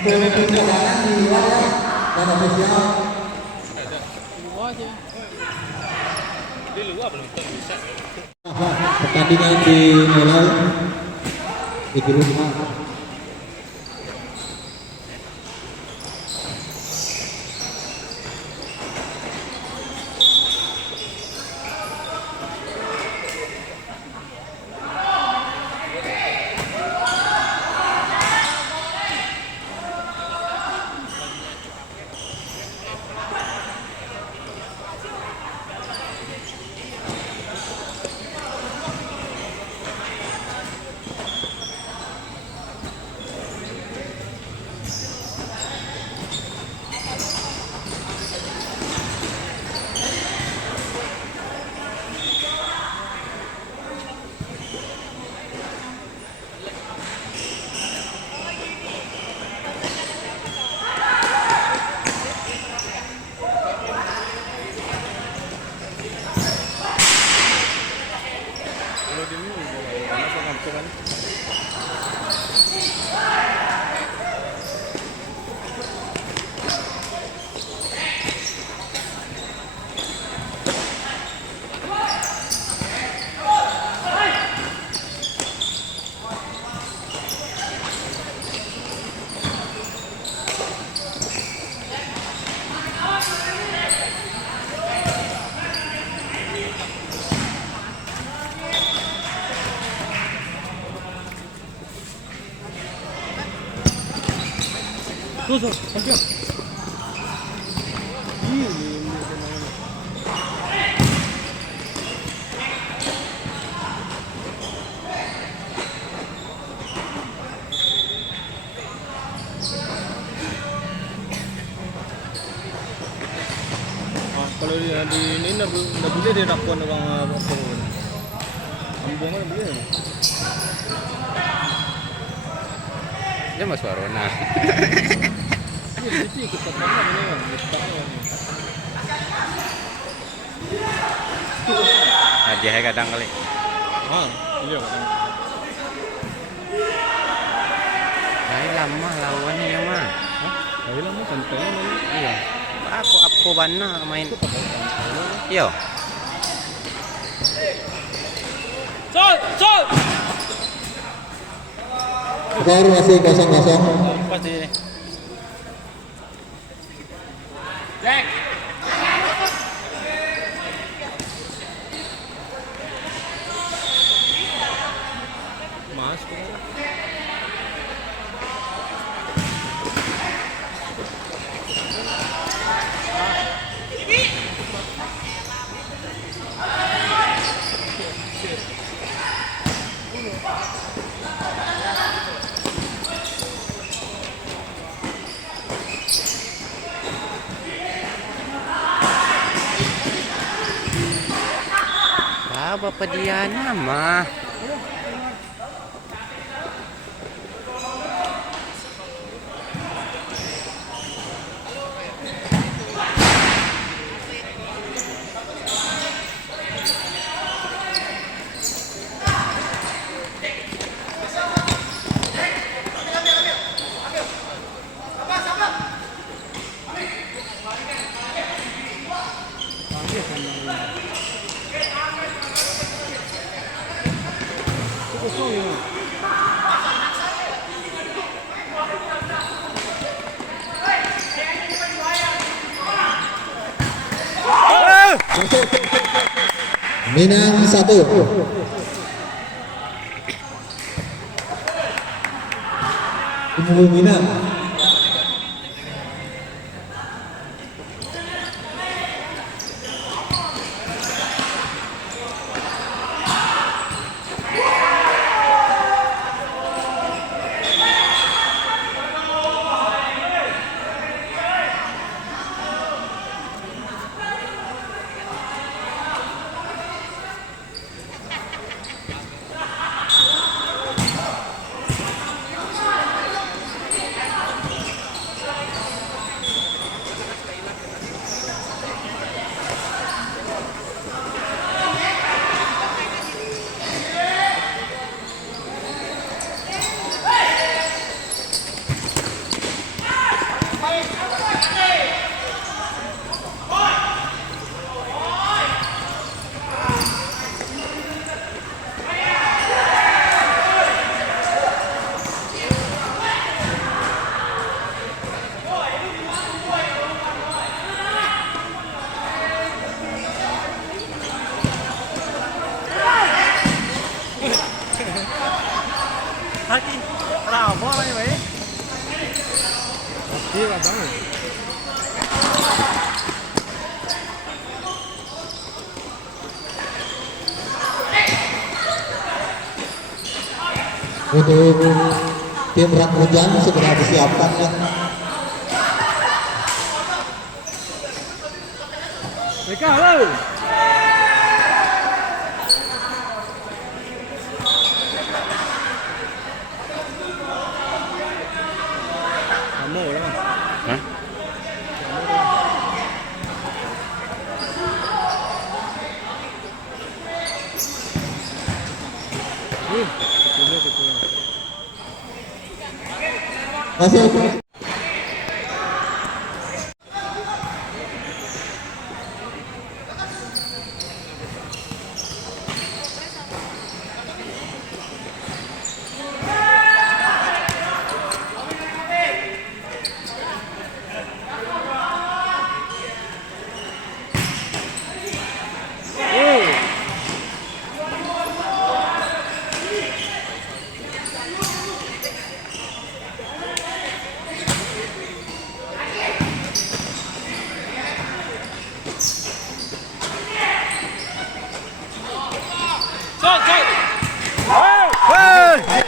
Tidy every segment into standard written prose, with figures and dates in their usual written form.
Untuk cadangan di luar ya, dan official. Di luar belum tentu bisa. Pertandingan dimulai di grup A. Kalau di minggu mana saya ngambil kan? Tuh, campeão. Kalau di ini nggak boleh dirakuan orang apa? Ambil mana boleh? Dia mas Warona. Iya, itu ikut mana ini? Hadiah kadang kali. Ah, iya kan. Nah, lama lawannya ya mah. Kaya lang mo, santai na yun. Iya. Ako ban na main. Iya. Skor masih 0-0. Pasti. Mas, Bapak dia nama. Minang 1. Unggul Minang. Lagi. Rapo lagi, Pak. Iya lah bang. Untuk tim Rakujang segera disiapkan ya. Mereka halo. Kamu lah. Hah? Masuk.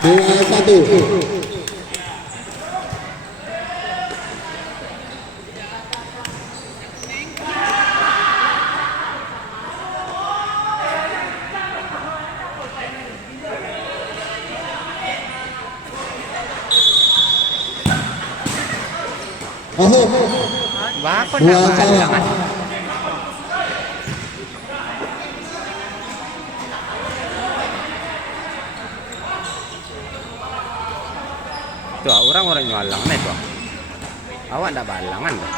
Dua satu. Masuk. Bako Dua na salah. balangan. Tuh, orang-orang nyualang na ito. Awak ndak balangan tuh.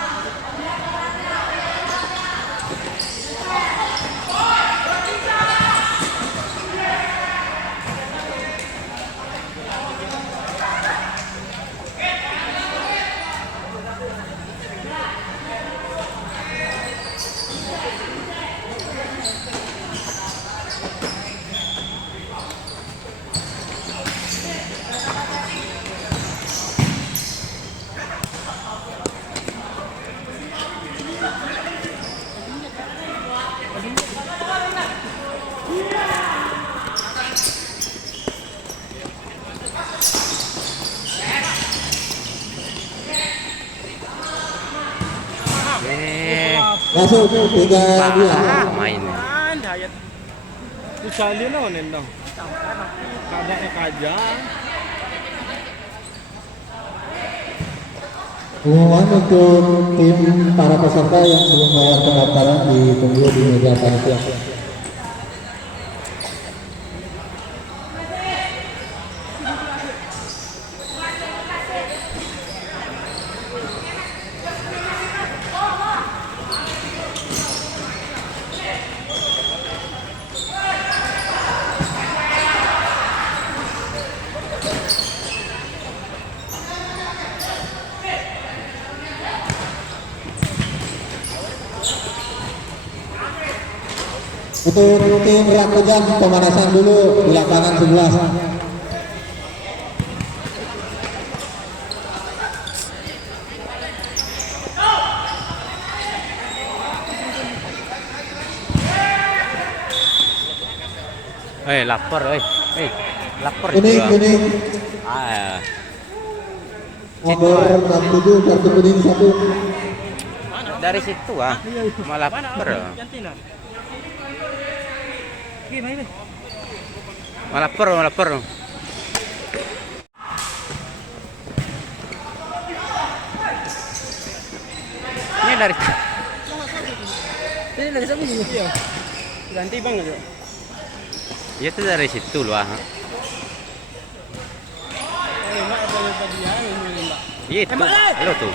Masuk 3-2. Mainnya. Anda ayat. Usali na nendang. Kada kaja. Pengumuman untuk tim para peserta yang belum bayar pendaftaran ditunggu di meja panitia. Untuk tim Rakujang pemanasan dulu di lapangan 11. Lapar, lapar Kuning, juga. kuning. Ah, Nomor 67 kartu kuning 1. dari situ malah lapar. Malah lapar. Ini dari Iya. Ganti bang gitu. itu dari situ loh. Mak ada yang tadi ya ini Mbak. Itu, lo tuh.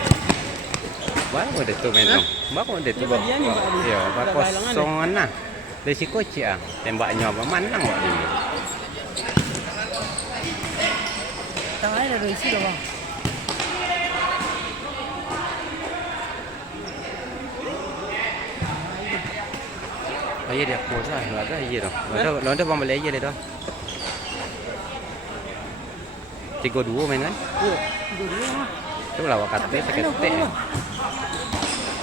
Baru ada tuh main dong. Baru ada tuh. Dia nih, Mbak. Iya, Ada kosongan nah. Dari si koci tembaknya apa manang Mbak ini. Tangannya dari sini loh bang. Ayo dia puasa, ada iya dong. Lo ada pembeli aja deh dong. 3-2 main kan? Iya, dua-dua mah. Itu lawak kate teke.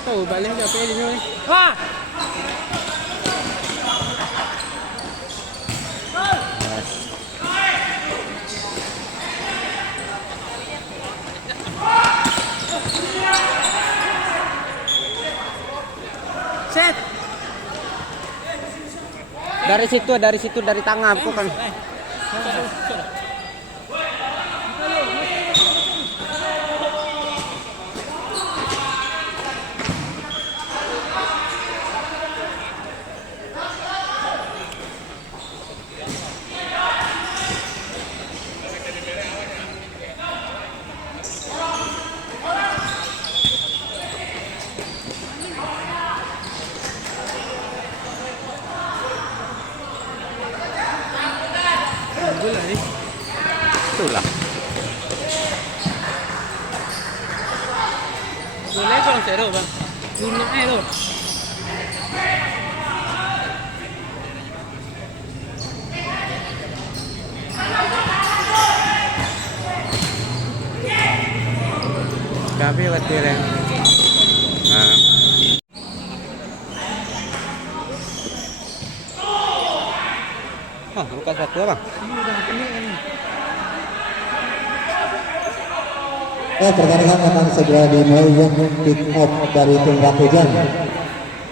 Tahu balik nggak apa ini? Wah. Set. Dari situ dari tengah aku kan. Bola ni. Itulah. Boleh kalau saya tu bang. Dunia tu. Gabi ketiren. Nah. Oh, bukan satu bang. Pertandingan akan segera dimulai yang kick off dari tim Rakujan.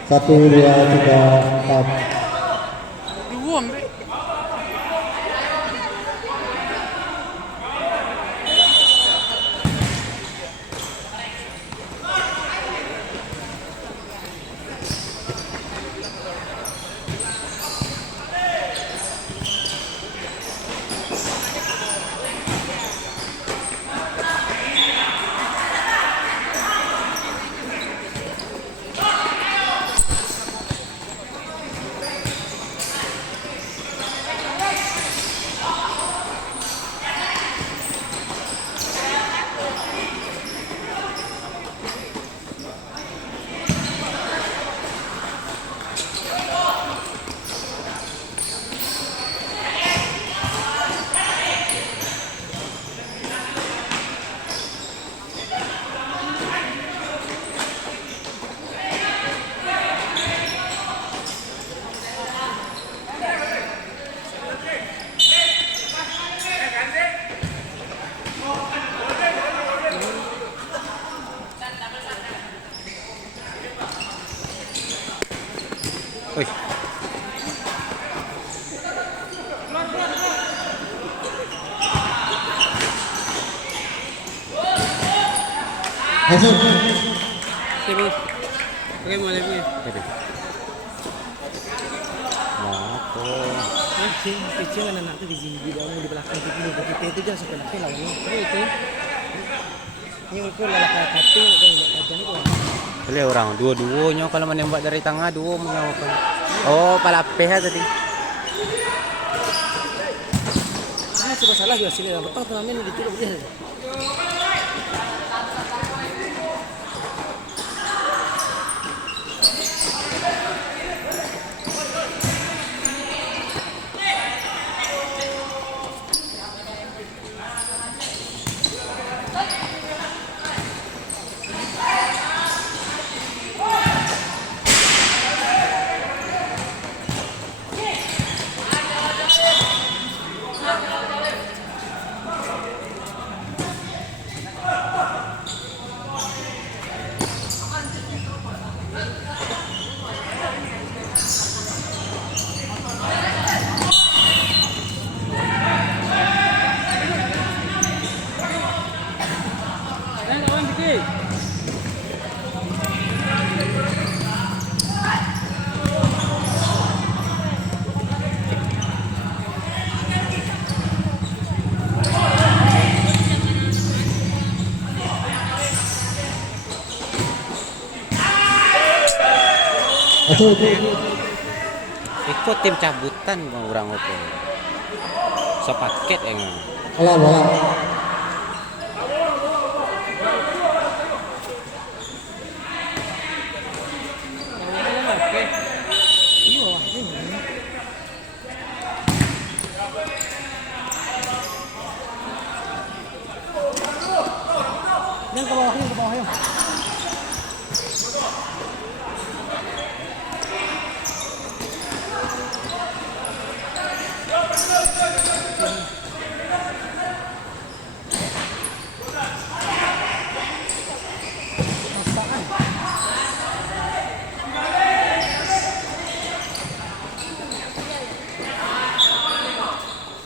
1, 2, 3, 4. Dua ambil. Wih. Masuk. Sini. Oke, boleh punya. Ngapo. Kecil anak tu di dalam di belakang itu jangan sampai nak lawan itu. Ini pun lah kating dan ajan itu. Boleh orang dua-duanya kalau menembak dari tengah dua mengawakan. Oh, palapeh tadi. Ah, coba salah juga sini. Lepas turnamen itu boleh. Masuk. Ikut tim cabutan bang orang apa? Sepaket yang. Bola. ke bawah yuk.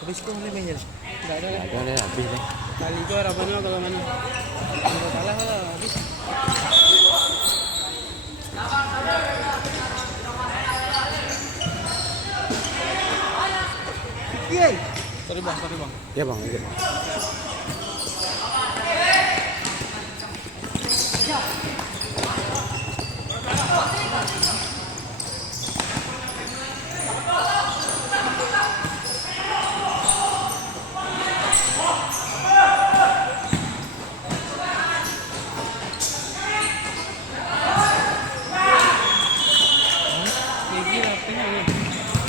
Habis kau mulai main Enggak ada lah. Ada habis deh. Kali itu harapannya kalau mana? Kalau kalah lah habis. Yeay. Sorry bang. Ya bang, iya bang.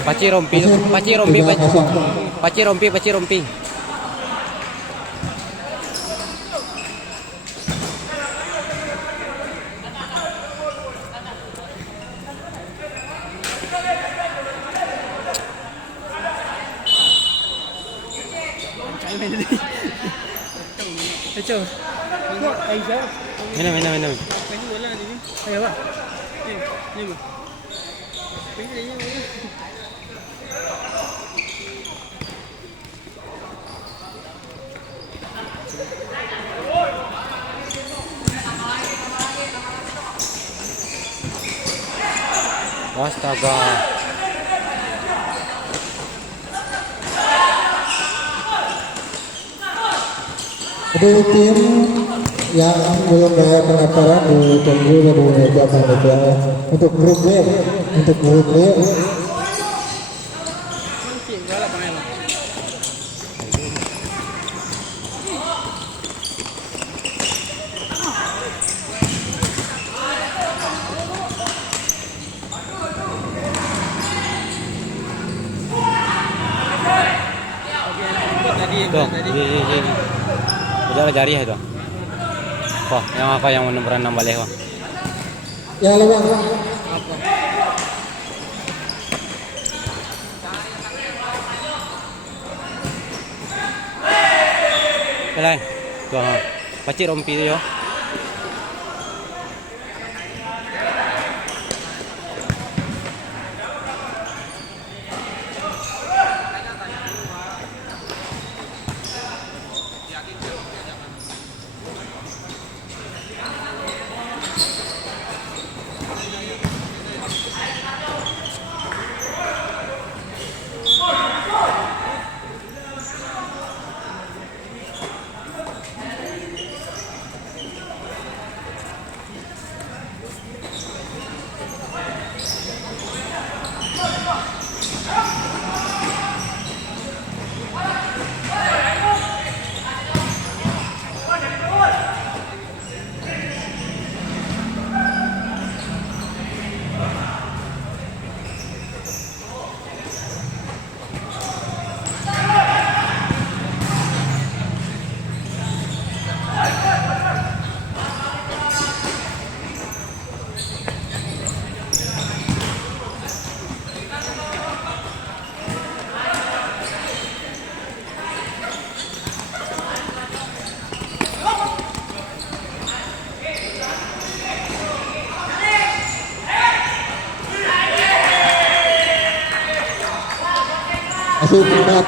Paci rompi. Kacau. Tengok Aisyah. Minum. Main bola ni. Ayo pak. Ni. Pengen bola. Astaga. Untuk tim yang belum bayar pendaftaran ditunggu di meja panitia untuk grup B. Cik bola panggil. Tuh, ini. Udah jari ya itu. Wah, yang apa yang berenang balik wah? Ya lewat. Jalan. Tuh, pacik rompi tu yo. Masih tetap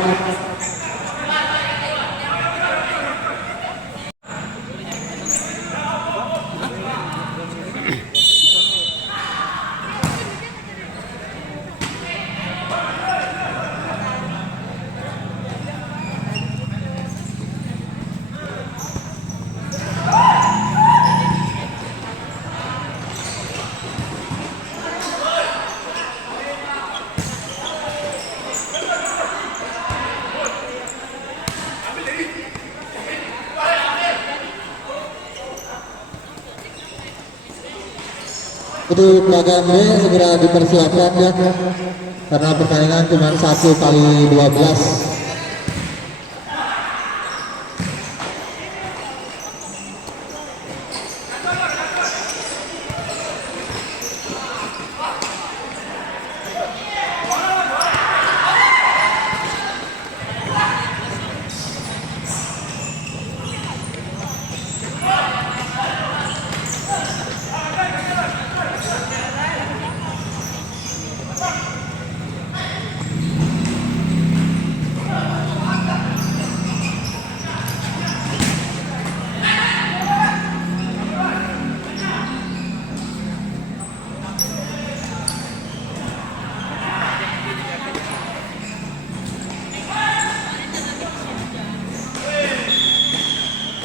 untuk bagian B segera dipersiapkan ya, karena pertandingan cuma 1x12.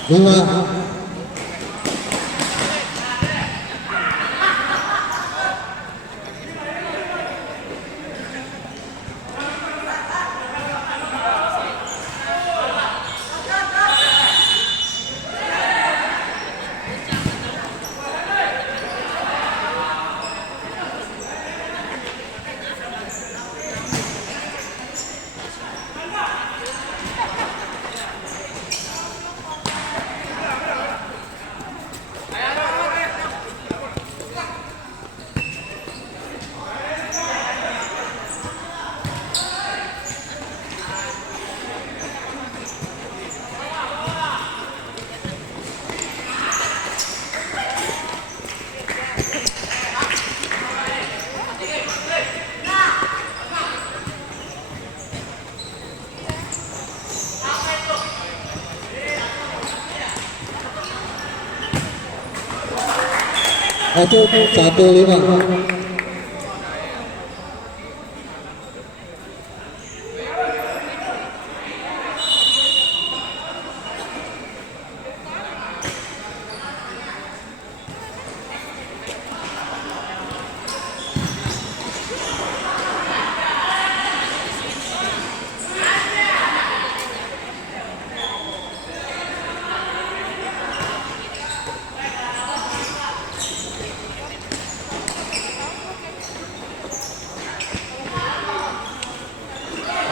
5. Maju 1-5.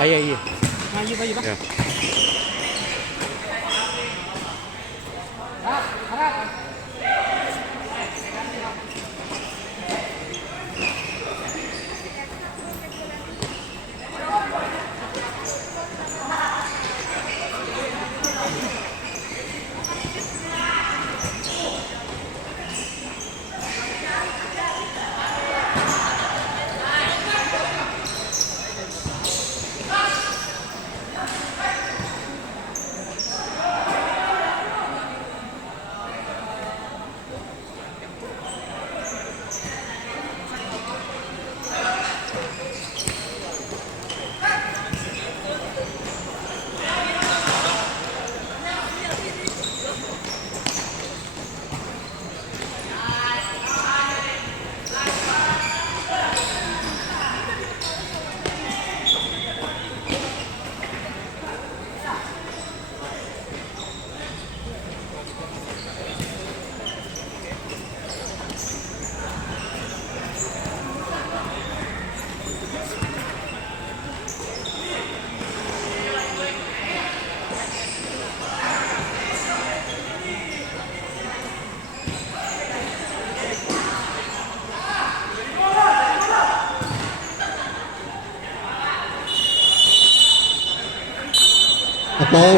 Iya. Maju, maju, Pak. Ya. Atau